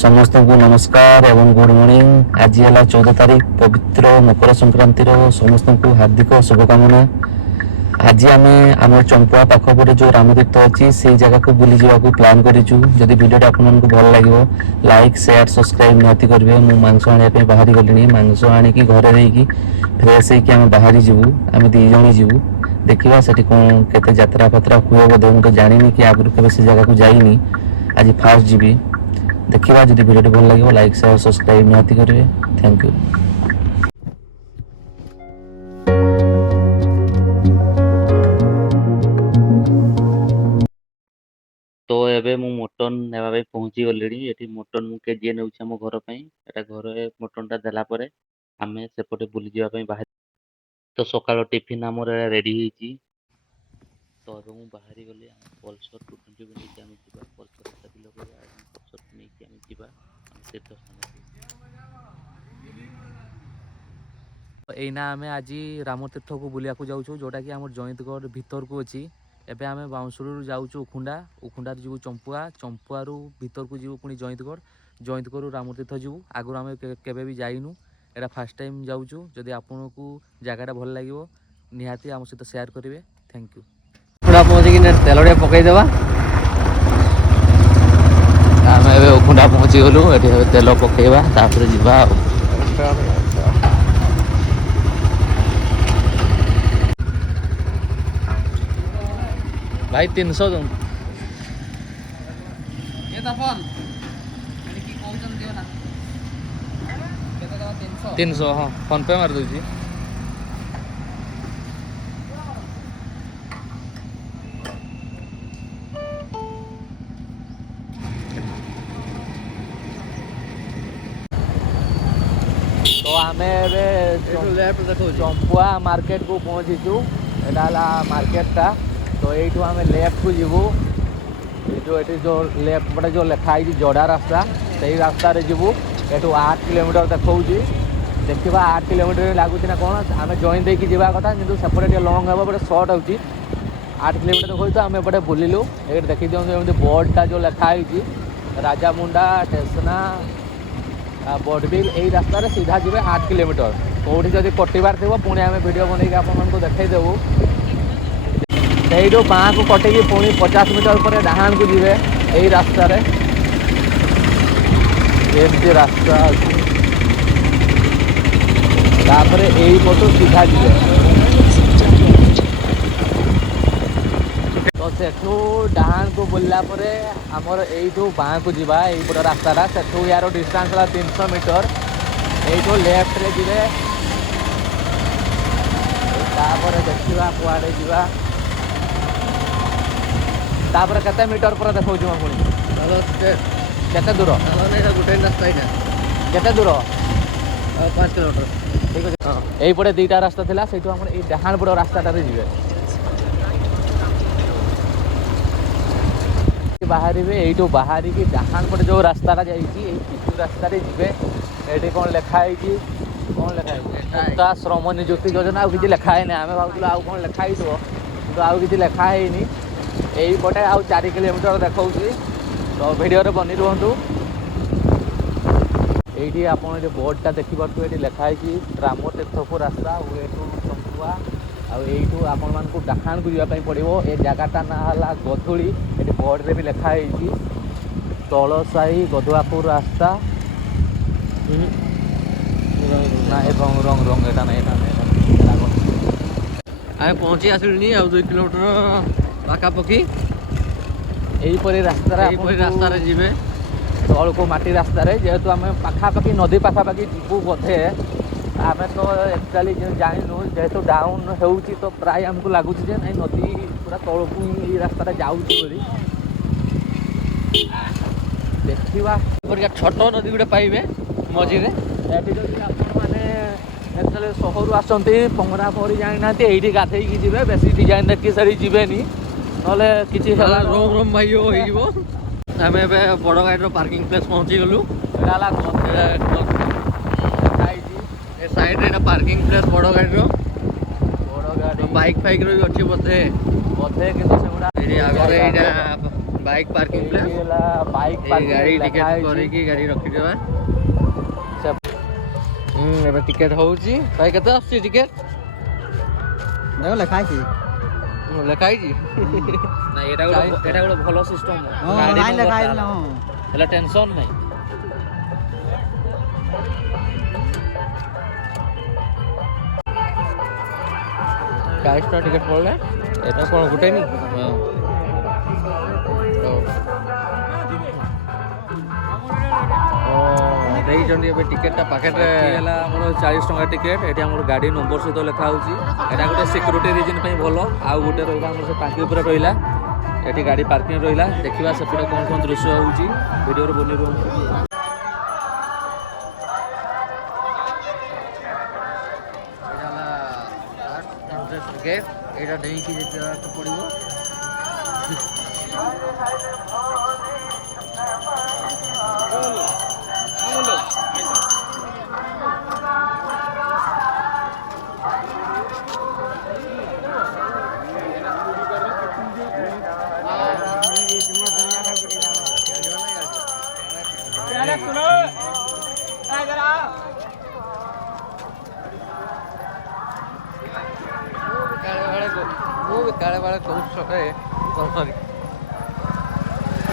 समस्त को नमस्कार एवं गुड मॉर्निंग। आज है 14 तारीख पवित्र मकर संक्रांति समस्त को हार्दिक शुभकामना। आज आम आम चंपुआ पाखपटे जो रामतीर्थ अच्छी से जगह को बुली जावाक प्लान करूँ। जदि वीडियो आपको भल लगे लाइक शेयर सब्सक्राइब निहती करेंगे। मुझे मांस आने बाहरी गली मांस आणिकी घरे देकी फ्रेश होगी आम बाहरी जीवु। आम दीज जीवु देखा से कौन के जात्रा फात्रा हुए बोधे मुझे जानी कि आगुरी के से जगह को जाइनी आज फास्ट जीवी देखा। जब वीडियो भल लगे लाइक शेयर सब्सक्राइब निहती करेंगे। Thank you. तो एबे मु मटन नेबा पे पहुंची गलेनी। एठी मटन मु केजीए नेउछि हम घर पई। एटा घरे मटन टा देला परे आमे सेपटे बुली जिबा पई बाहर। तो सकाळ टिफिन हमर रेडी हिची। तो एबे मु बाहरी गली हम पल्सर 220 नेकी आमे जिबा। पल्सर टा दिलो करे आ पल्सर नेकी आमे जिबा आमे तीर्थ स्थान को। एना आमे आज रामतीर्थ को बुलिया को जाउछु जोटा कि हमर जयंतगढ़ भीतर को अछि। एबे आमे बाउंसुरु जाउछु उखुंडा। उखुंडा जीवु चंपुआ। चंपुआरु भीतर को जीवु पुनी जयंतगढ़। जयंतगढ़ रामतीर्थ जीवु। आगु आमे केबे भी जाइनु। एटा फर्स्ट टाइम जाउछु। जदि आपनको जगहटा भल लागिवो निहाती आम सहित शेयर करेंगे। Thank you. उखुंडा पहुँची तेल पकई देवा। आम ए उखुंडा पहुँची गलु। ये तेल पकईवा तापर जीवा। भाई 300 दो। ये तो फोन की कहउछन दियो ना। केते का 300 300 हां फोन पे मार दोजी। तो आमे लेफ्ट देखो चंपुआ मार्केट को पहुंचीचु। एटा मार्केट तो यू आम लेफ्ट को जीवु। जो लेफ्ट पटे जो लिखाई जोड़ा रास्ता से रास्तार जीवु। ये 8 किलोमीटर देखा देखा 8 किलोमीटर लगुच ना कौन आम जॉइन देकी जावा कथा कि सेपटे लंग हे बड़े सर्ट हो 8 किलोमीटर देखो। तो आम एपटे बुलिलु। ये देखी दिखाते बोर्डटा जो लिखाई राजामुंडा टेसना बडबिल यही रास्तार सीधा जी 8 किलोमीटर। कौटी जब कटार थी पुणी आम वीडियो बनई आपको देखईदेवु। यू बाँ को कटेकी पुणी 50 मीटर पर डाहाण को जीवे यही रास्तार एमती रास्ता अच्छी। यही पटू सीधा जीवे तो सेठू डाहाण को बुलला आमर यू बाँ को जीवा यही पट रास्ताटा सेठू यार डिस्टेंस 300 मीटर। यू लेफ्ट रे जीवे देखा कुआड़े जीवा तापर केते मीटर पर देखौ छु पुणी केते दूर गोटे रास्ता केते दूर 5 किलोमीटर ठीक है। यही पटे दुईटा रास्ता थिला सेठू हम ए डाहाण पड़ रास्ताटा रे जीवे बाहरी यू बाहरी की डाहाण पटे जो रास्ताटा जाइए पिछू रास्ता जीवे। ये कौन लिखाई कौन लिखाई श्रम नियुक्ति योजना आउ कि लिखाए ना। आम भावुँ आउ कौन लिखाई तो आउ कि लिखाई यही पटे आउ 4 किलोमीटर देखा। तो वीडियो रे बनी रुहतु। ये आप बोर्डटा देखिपे ये लिखाई रामतीर्थपुर रास्ता चंपुआ आउ आपण मानक डाहाण को जावाई पड़ो। ये जगटा ना है गधुली। ये बोर्ड रे भी लिखाई तलसाही गधुआपुर रास्ता ना रंग रंग एटा ना आम पहुँची आसलुनी 2 किलोमीटर पाखापाखि यहीपरी रास्तार जीवे तल को माटी रास्तार जेहेतु आम पाखापाखि नदी पाखापाखि जीवु बोधे। आम तो एक्चुअली जानू जेहेतु डाउन हो तो प्राय आमको लगुच नहीं नदी पूरा तल को ही रास्ता जाऊँगी। देखा छोट नदी गोटे पाइबे मझे मैंने सहर आसती पंगरा पहरी जानी ना ये गाधे जी बेस डिजाइन देखी सारी जीवेनी ना कि रोम रोम भाई आम ए बड़ गाड़ी पार्किंग प्लेस पहुँची गलु। साइड पार्किंग प्लेस बड़ गाड़ी बाइक फाइक रही अच्छी बोधे बोधे कि bike bike parking place bike गाड़ी टिकेट करके गाड़ी रखी देबा एबे टिकेट होउची भाई केते आसी टिकेट देखो लिखाई छी ना एटा गोटे भलो सिस्टम गाड़ी लिखाई ना हला टेंशन नहीं काइस टिकेट पड़ले एटा कोन गुटे नी हां देई जंडी एबे टिकेट ता पैकेट रे हला हमर 40 टका टिकेट एटी हमर गाड़ी नंबर सहित लिखा होची एटा गुटे सिक्योरिटी रीजन पई भलो आ गुटे रहिला हमर से टांकी ऊपर रहिला एटी गाड़ी पार्किंग रहिला देखिबा सेपटे कोन दृश्य होउची वीडियो रे बनि रहू गेट एटा देई की जेता तो पड़िबो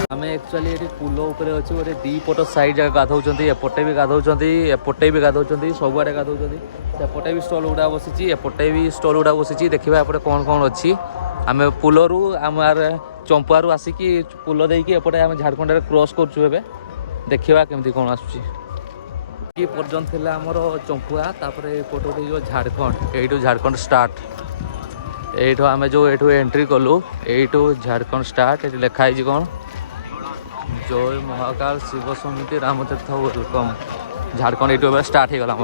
आम एक्चुअली ये पुल उपर अच्छे गोटे दीपट साइड जगह गाधौं एपटे भी गाधौं एपटे भी गाधौं सबुआड़े गाधौं सेपटे भी स्टल गुड़ा बसी एपटे भी स्टल गुड़ा बसी देखा एपटे कौन कौन अच्छी आम पुलू आम चंपुआरू आसिकी पुल देकी एपटे आम झारखंड क्रॉस करूँ देखा केमती कौन आसूँ पर्यटन थी आमर चंपुआ तापर एपटे झारखंड यू झारखंड स्टार्ट यू आम जो यू एंट्री कलु यू झारखंड स्टार्ट ये लिखाई कौन जय महाकाल शिव समिति रामतीर्थ वेलकम झारखंड यू स्टार्ट हो गला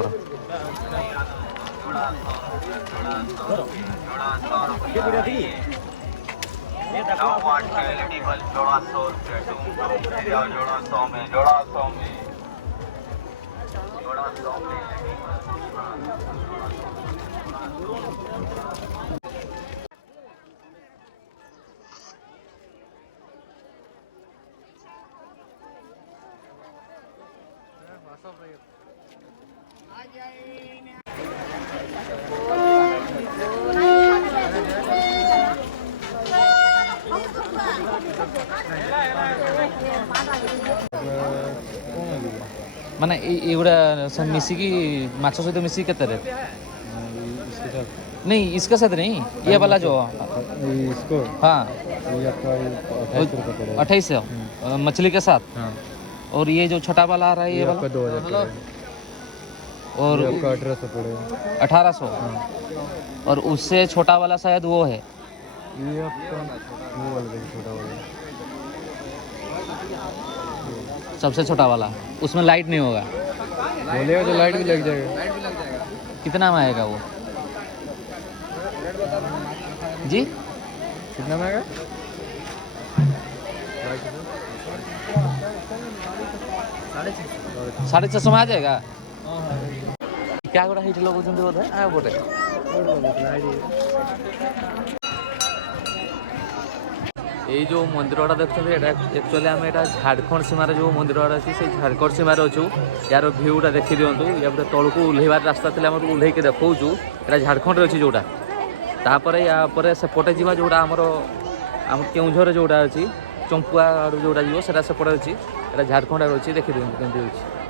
माने एगुड़ा मिसिकी माछ सहित मिसिकी केते रेट नहीं इसके साथ नहीं ये वाला जो इसको हाँ ये आपका 2800 मछली के साथ हाँ। और ये जो छोटा वाला आ रहा है ये वाला 2000 और आपका 1800 पड़ेगा 1800 और उससे छोटा वाला शायद वो है ये आपका वो वाला छोटा वाला सबसे छोटा वाला उसमें लाइट नहीं होगा बोलेगा तो लाइट भी लग जाएगा कितना में आएगा वो जी कितना में आएगा 650 में आ जाएगा क्या गोटा हिट लोग बोधे आ बोटे ये जो मंदिरटा देखते एक्चुअली आम यहाँ झारखंड सीमार जो मंदिरटा अच्छी से झारखंड सीमार अच्छू यार भ्यूटा देखी दिंतु या तौक ओह्लैबार रास्ता थी आम ओह्लैक देखा यहाँ झारखंड अच्छी जोटा तापर यापर सेपटे जावा जोटा आमर आम केउझर जोटा अच्छी चंपुआ जोटा जीव से सेपटे अच्छी यहाँ झारखंड अच्छी देखी दिखते केमती अच्छी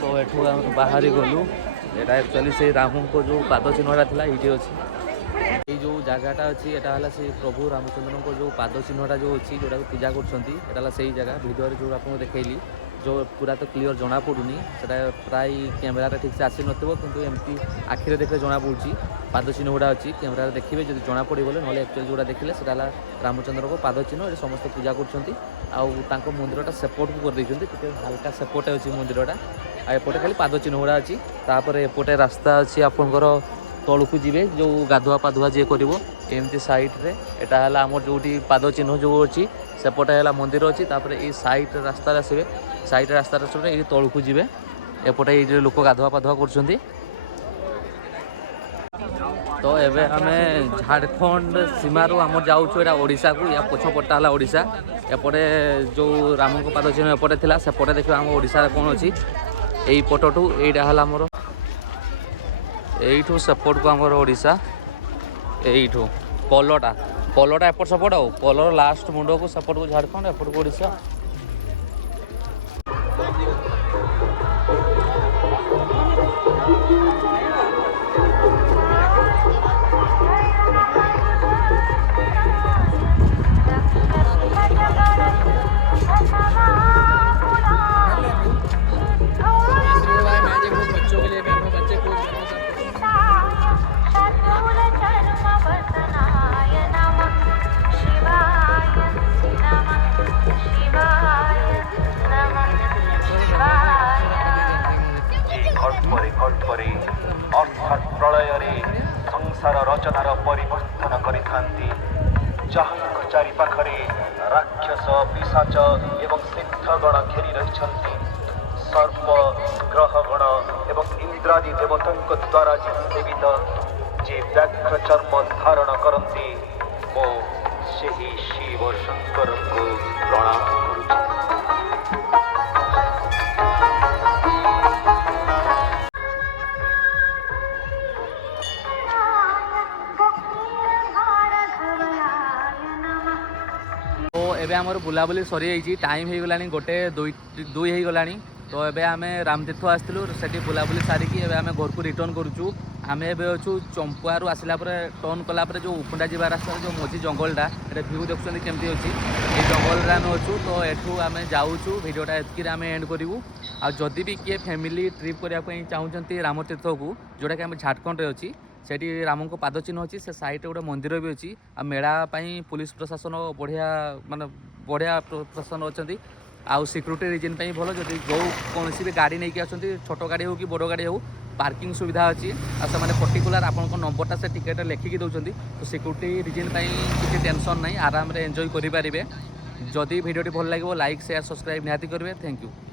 तो एठू बाहरी गलु এটা एक्चुअली से रामों को जो पाद चिन्हटा था ये अच्छी ये जो जगहटा अच्छी एटा है से प्रभु रामचंद्र को जो पाद चिन्हटा जो अच्छी जोटा पूजा कर से जगह भिडियो जो आपको देखली जो पूरा तो क्लीयर जना पड़ूनी से प्राय कैमेरा ठीक से आसी नथिबो किंतु एमती आखिरे देखले जना पड़ुची पाद चिन्ह गुड़ा अच्छी कैमेरा देखिए जब जना पड़गले ना एक्चुअली जोड़ा देखले से रामचंद्र को पाद चिन्ह ये समस्त पूजा कर मंदिरटा सेपट को कर हल्का सेपटे अच्छी मंदिरटा आएपटे खाली पाद चिन्ह गुड़ा अच्छी तापर एपटे रास्ता अच्छी आपंकर तलू जी जो गाधुआ पाधुआ जी कर एमती सैड्रे यहाँ है आम जो पाद चिन्ह जो अच्छी सेपटे है मंदिर अच्छी तापर ये सैड रास्ता आसवे सैड रास्ता ये तलू जी एपटे ये लोक गाधुआ पाधुआ कर तो एबे आम झारखंड सीमारू आम जाऊँ यहाँ ओडिशा को या पछपटा है ओडिशा एपटे जो राम को पाद चिन्ह एपटे थी सेपटे देखा आम ओडिशा कौन अच्छी यही पटटू यहाँ है आमर यू सेपट को आमर ओडिशा यू पलटा पलटा एपट सेपट आ पलर लास्ट मुंड को सेपट को झारखंड एपट को ओडिशा अर्थात प्रलय संसार रचनार परिवर्तन करिथांती जहां चारिपाखरे राक्षस पिशाच एवं सिद्धगण घेरी रहिछंती सर्प ग्रहगण एवं इंद्रादि देवतांक द्वारा जे सेवित जे व्याघ्र चर्म धारण करती मो सेही शिव शंकर को प्रणाम करुछि। एबे आमर बुलाबुली सरी जाइए टाइम हो गलानी गोटे दुई हो गलानी तो एबे आमे रामतीर्थ आसलु से बुलाबुली सारिकी एबे आमे घर को रिटर्न करूँ आम एचु चंपुआरू आसला टर्न कलापर जो उफुंडा जी रास्ता जो मझी जंगलटा ये भ्यू देखुं केमती अच्छी ये जंगल आम अच्छू तो एठू आम जाऊँ भिडियोटा एतक आम एंड करूँ आदि भी किए फैमिली ट्रिप करने चाहूँगी रामतीर्थ को जोटा कि आम झारखंड में अच्छी सेठी राम को पाद चिन्ह अच्छी से साइड गोटे मंदिर भी अच्छी आ मेला पुलिस प्रशासन बढ़िया माने बढ़िया प्रशासन अच्छा आउ सिक्यूरीटी रिजन भल जदि जो कौन भी गाड़ी नहीं आसती छोट गाड़ी हो कि बड़ गाड़ी हो पार्किंग सुविधा अच्छी आ से पर्टिकुलर आपण नंबरटा से टिकेट लिखिकी दौरान तो सिक्यूरीटी रिजन किसी टेंशन नहीं आराम रे एंजॉय करेंगे जदि भिडियोटी भल लगे लाइक शेयर सब्सक्राइब निहाती करेंगे थैंक यू।